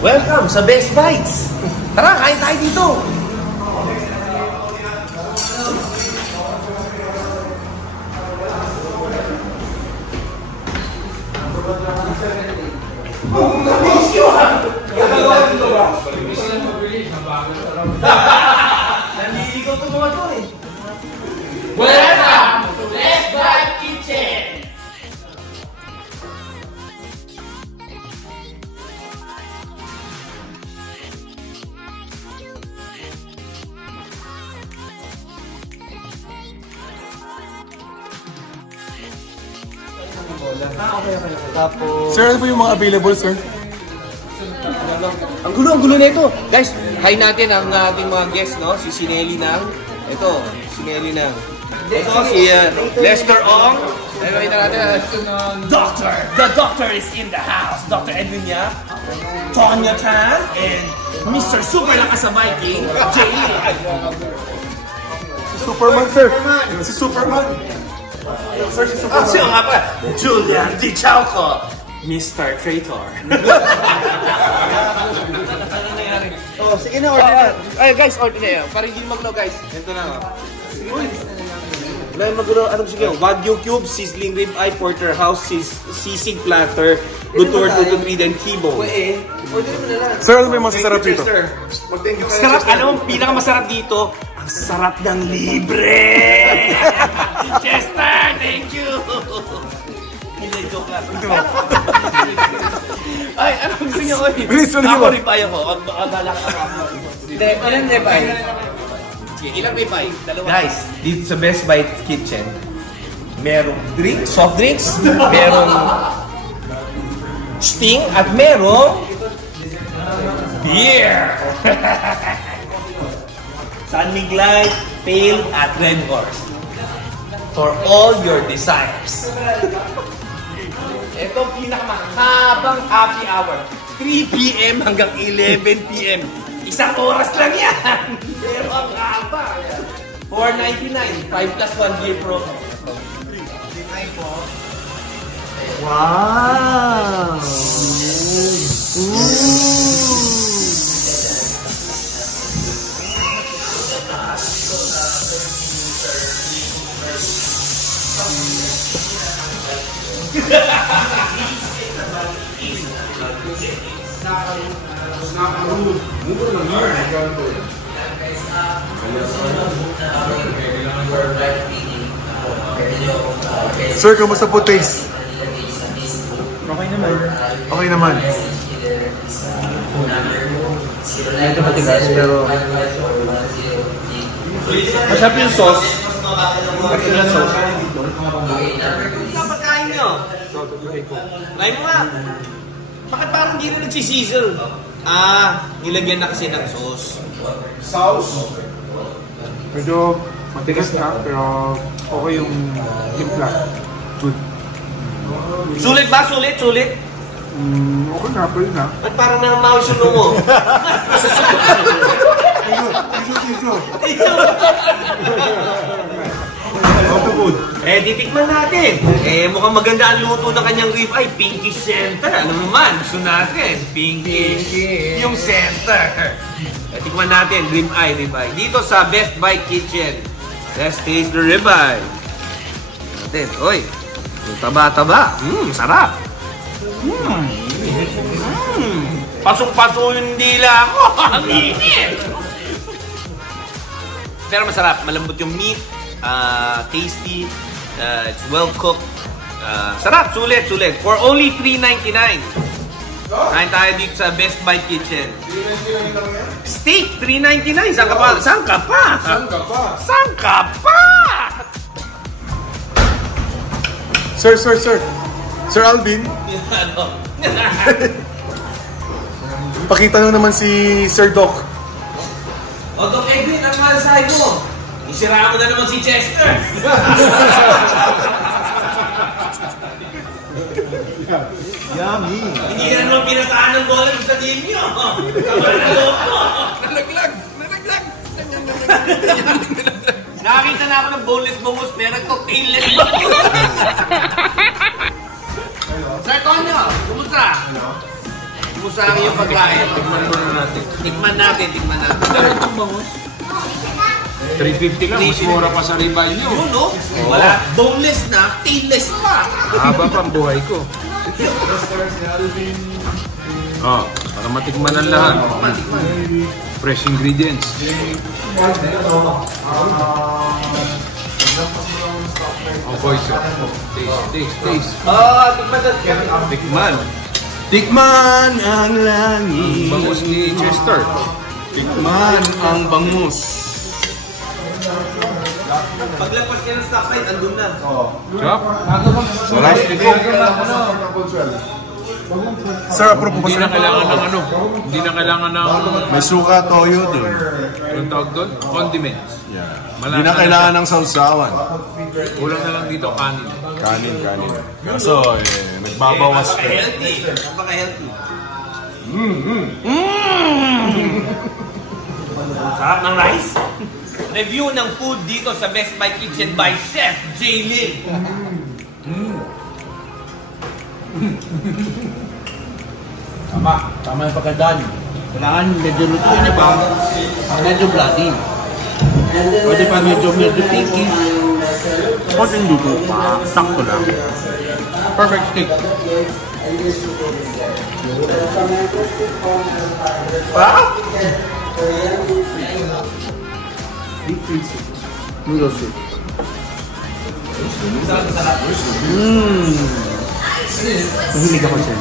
Welcome sa Best Bites! Tara, kain tayo dito! Naliligaw ito mga ito eh! Welcome to Best Bite Kitchen! Okay. Tapos... Sir, ano po yung mga available, sir? Ang gulo na ito. Guys, hi natin ang ating mga guests, no? Si Sinelli Nang. Ito, Sinelli Nang. Ito, si Lester Ong. Ayun na natin. Doctor! The doctor is in the house. Dr. Edwin Yap, Tonya Tan, and Mr. Super Lakas sa Viking, Jay. Si Superman, sir. Si Superman. Sir, si Superman. Siya nga pa, Julian Di Chauco, Mr. Traitor. Oh, sige na, order na. Ay, guys, order na yan. Para hindi maglo, guys. Ito na, May magulo, anong sige? Wagyu Cube, Sizzling Rib Eye, Porterhouse, Sisig Platter, Gutor 223, then T-Bone. Order mo na lang. Sir, ano ba yung masasarap dito? Mag-thank you kayo. Sarap, ano ang pinakamasarap dito? Ang sarap ng libre! Chester, thank you! Hindi, joke lang. Ay, ano gusto niyo ko? Bilis, ano ako ba? ripay ako. Akala ka ako. Ilan ribeye? Ilang ripay? Dalawa. Guys, dito sa Best Bite Kitchen, merong drinks, soft drinks, merong sting, at merong beer! San Miglay, Pale, at Red Horse. For all your desires. Ito pinakamahabang happy hour. 3 p.m. hanggang 11 p.m. Isang oras lang yan. Pero ang haba. $4.99. 5 plus 1 day promo. Wow! Sir, kamusta po taste? Okay naman. Okay naman. Medyo matigas, pero... Masarap yung sauce. Masarap yung sauce. Dapat kain nyo. Kain mo nga. Bakit parang hindi na nagsisizzle? Nilagyan na kasi ng sauce. Medyo matigas na, pero okay yung timpla. Good. Sulit ba? Sulit? Okay na, pwede na. Ba't parang namawis yung mo? Tissue. Auto food. Titikman natin. Mukhang maganda ang luto ng kanyang rib eye. Pinky center. Ano naman? Gusto natin. Pinky. Yung center. Tikman natin. Rib eye. Dito sa Best Bite Kitchen. Let's taste the rib eye. Natin. Oy. Yung taba-taba. Sarap. Pasok-paso yung dila ko. Ang init. Pero masarap. Malambot yung meat. Tasty. It's well cooked. Sarap. Sulit. For only $3.99. Kain tayo dito sa Best Bite Kitchen. Steak, $3.99. Saan ka pa? Sir. Sir Alvin, pakita nyo naman si Sir Doc. Doc Edwin, ang malasay mo. Isira mo na naman si Chester. Yummy! Hindi na naman pinataan ng bola sa team nyo. Kapal na loob ko. Nalaglag. Nakakita na ako ng boneless bangus, pero nagko-tailless bangus. Sir Tonyo, kumusta? Kumusta ang iyong pagkain? Tikman muna natin. Tikman natin. Bakit ang bangus? 350 lang, mas mura pa sa ribeye nyo. Yun, no? Wala. Boneless na, tailless pa. Haba pa ang buhay ko. Oh, para matikman ang lahat. Fresh ingredients. Oh, boys. Taste. Tikman natin. Tikman. Tikman ang langit. Bangus ni Chester. Tikman ang bangus. Paglagpas ka ng stoplight, andun na. Chop. Sarap. Sir, approve po ba Hindi na kailangan ng ano. Hindi na kailangan ng... May suka, toyo dun. Anong tawag doon? Condiments. Yeah. Wala Hindi na na kailangan ng sausawan. Kulang na lang dito kanin. Kanin. Kaso, nagbabawas ka. Napaka-healthy. Napaka-healthy. Sarap ng rice. Review ng food dito sa Best Buy Kitchen by Chef Jaylin. Tama yung pagkadaan. Kailangan medyo lutuin na ba? Medyo bloody. Pwede pa medyo pinky. Konting luto pa. Sakto lang. Perfect steak. Deep freeze soup. Noodle soup. Mahilig ako siya.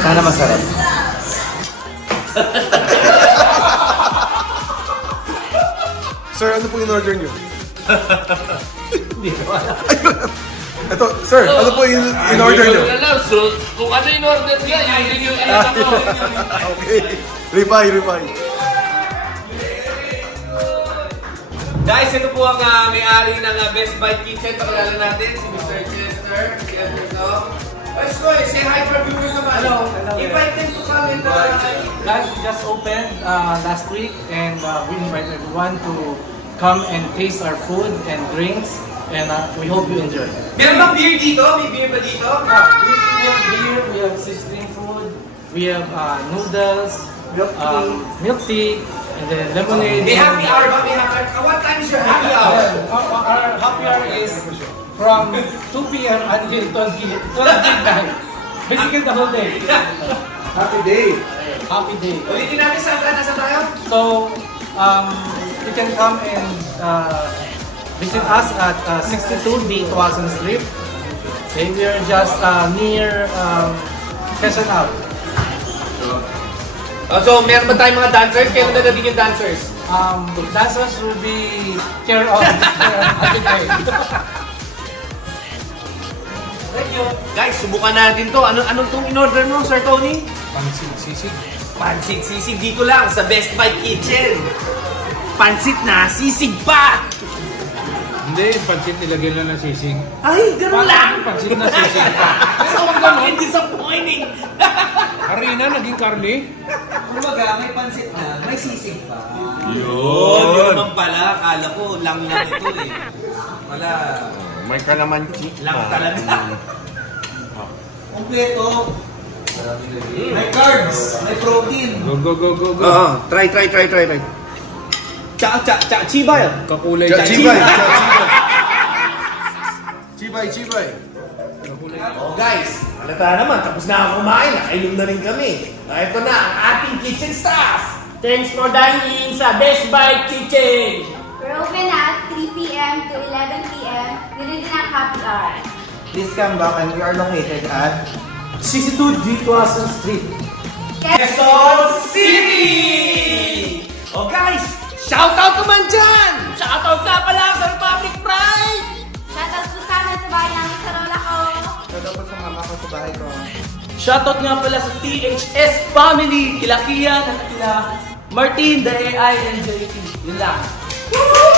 Sana masarap. Sir, ano po in order nyo? Ito, sir, ano po in order nyo? So, kung ano in order niya, yun din yung inasap ko. Okay. Ribeye. Guys, ito po ang may-ari ng Best Buy Kitchen. Pakilala natin si Mr. Chester. Let's go, say hi to our viewers naman. Hello. Invite them to come and Guys, we just opened last week and we invite everyone to come and taste our food and drinks and we hope you enjoy. Meron bang beer dito? May beer ba dito? We have beer, we have sizzling food, we have noodles, milk tea, and then lemonade. May happy hour ba? May happy hour? What time is your happy hour? Our happy hour is from 2 p.m. until 12 midnight. Basically the whole day. Happy day. Happy day. Ulitin natin saan tayo? So, you can come and visit us at 62D Tuasan Street. Okay, we are just near Quezon Out. So, meron ba tayong mga dancers? Kaya mo nadating yung dancers? Dancers will be care of every day. Thank you. Guys, subukan natin to. Anong tong in-order mo, Sir Tony? Pansit sisig. Pansit sisig dito lang sa Best Buy Kitchen. Pansit na, sisig pa! Hindi, pansit nilagyan lang ng sisig. Ay, gano'n lang! Pansit na sisig pa. So fucking disappointing! Harina, naging karne. Kumbaga, may pansit na, may sisig pa. Yun naman pala. Akala ko lang ito eh. Wala. May kalamansi. Lang talaga. Kompleto. May carbs, may protein. Go. Try. Chibay. Kakulay Chibay. Oh guys, halata naman. Tapos na ako kumain. Nakainom na rin kami. Ito na ang ating kitchen staff. Thanks for dining sa Best Buy Kitchen. We're open at 3 p.m. to 11 p.m. Meron din ang happy hour. Please come back and we are located at 62D Tuasan Street. Quezon City! Oh guys, shoutout naman dyan! Shoutout nga pala sa Republic Pride! Shoutout po sana sa bahay namin sa Lola ko. Shoutout po sa mama ko sa bahay ko. Shoutout nga pala sa THS Family, kila Kian at kila Martin, the AI, and JP. Yun lang. Woo!